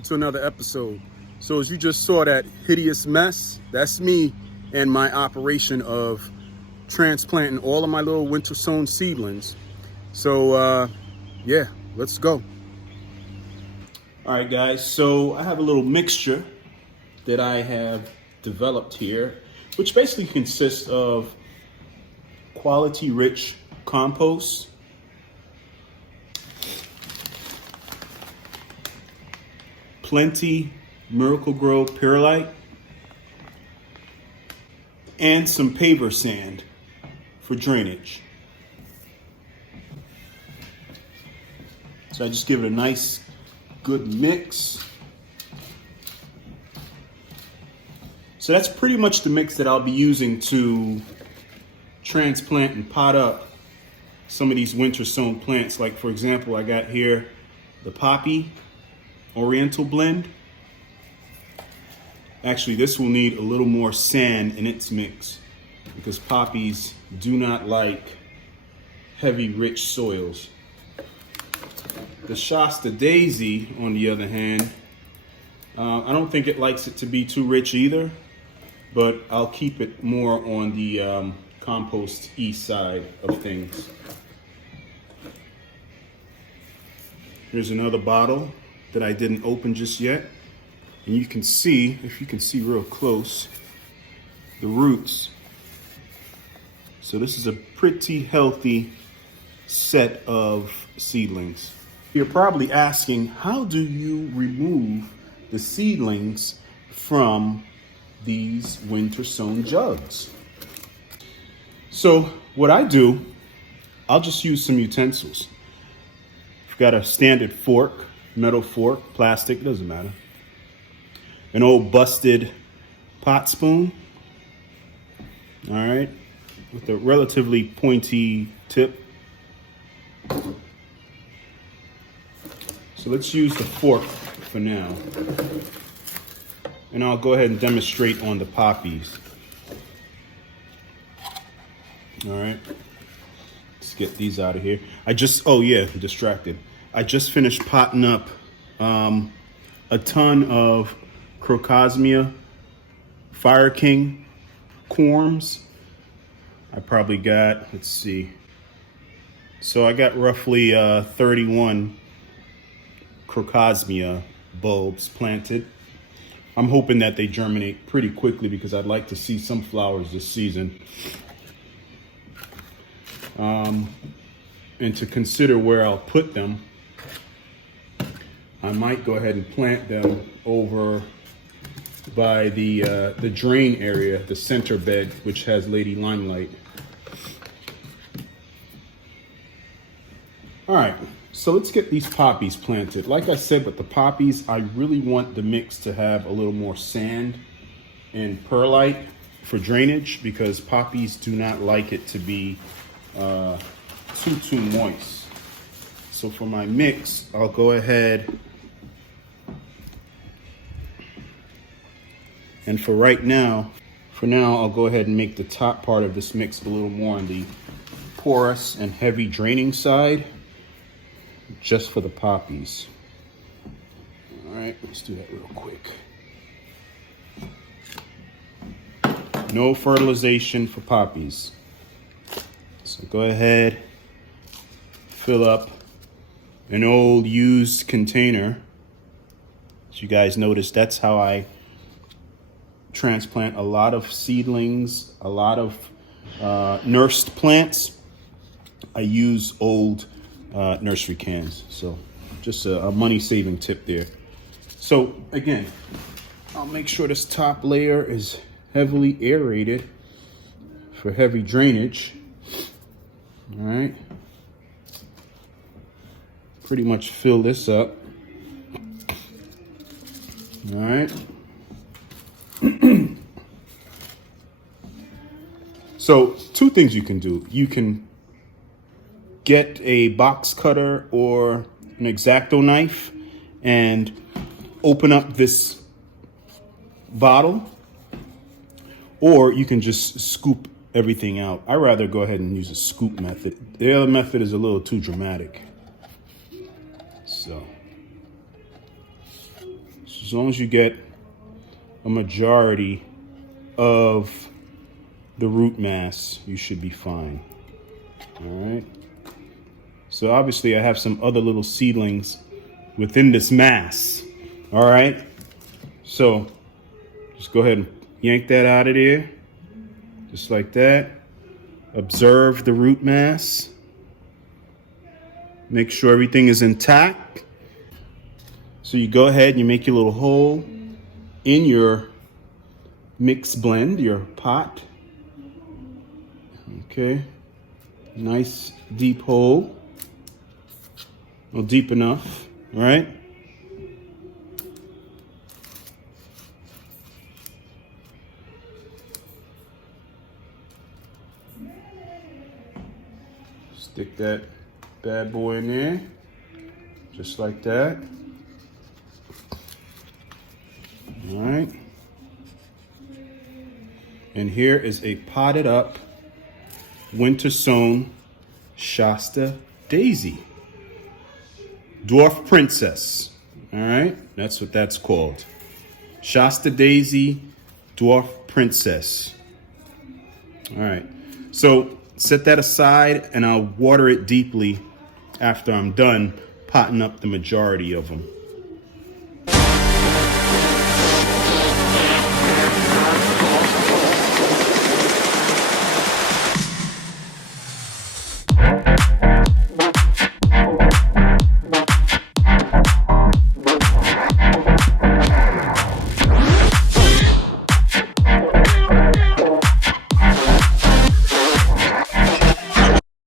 welcome to another episode. So as you just saw that hideous mess, that's me and my operation of transplanting all of my little winter sown seedlings. So yeah, let's go. All right guys, so I have a little mixture that I have developed here, which basically consists of quality rich compost, plenty Miracle Grow perlite, and some paver sand for drainage. So I just give it a nice good mix. So that's pretty much the mix that I'll be using to transplant and pot up some of these winter sown plants. Like for example, I got here the poppy Oriental blend. Actually, this will need a little more sand in its mix because poppies do not like heavy, rich soils. The Shasta Daisy, on the other hand, I don't think it likes it to be too rich either, but I'll keep it more on the compost-y side of things. Here's another bottle that I didn't open just yet. And you can see, if you can see real close, the roots. So this is a pretty healthy set of seedlings. You're probably asking, how do you remove the seedlings from these winter sown jugs? So what I do, I'll just use some utensils. I've got a standard fork, metal fork, plastic, doesn't matter. An old busted pot spoon, all right, with a relatively pointy tip. So let's use the fork for now. And I'll go ahead and demonstrate on the poppies. All right, let's get these out of here. I'm distracted. I just finished potting up a ton of Crocosmia Fire King corms. I probably got, let's see. So I got roughly 31 Crocosmia bulbs planted. I'm hoping that they germinate pretty quickly because I'd like to see some flowers this season. And to consider where I'll put them, I might go ahead and plant them over by the drain area, the center bed, which has Lady Limelight. All right, so let's get these poppies planted. Like I said, with the poppies, I really want the mix to have a little more sand and perlite for drainage because poppies do not like it to be too moist. So for my mix, I'll go ahead and for now, I'll go ahead and make the top part of this mix a little more on the porous and heavy draining side, just for the poppies. All right, let's do that real quick. No fertilization for poppies. So go ahead, fill up an old used container. As you guys notice, that's how I transplant a lot of seedlings, a lot of nursed plants. I use old nursery cans. So just a money-saving tip there. So again, I'll make sure this top layer is heavily aerated for heavy drainage. All right. Pretty much fill this up. All right. So two things you can do. You can get a box cutter or an X-Acto knife and open up this bottle, or you can just scoop everything out. I rather go ahead and use a scoop method. The other method is a little too dramatic. So As long as you get a majority of the root mass, you should be fine. All right. So obviously I have some other little seedlings within this mass. All right. So just go ahead and yank that out of there. Just like that. Observe the root mass. Make sure everything is intact. So you go ahead and you make your little hole in your mix blend, your pot. Okay. Nice deep hole. Well, deep enough, all right? Stick that bad boy in there, just like that. All right. And here is a potted up winter sown Shasta daisy. Dwarf princess. All right. That's what that's called. Shasta daisy, dwarf princess. All right. So set that aside and I'll water it deeply after I'm done potting up the majority of them.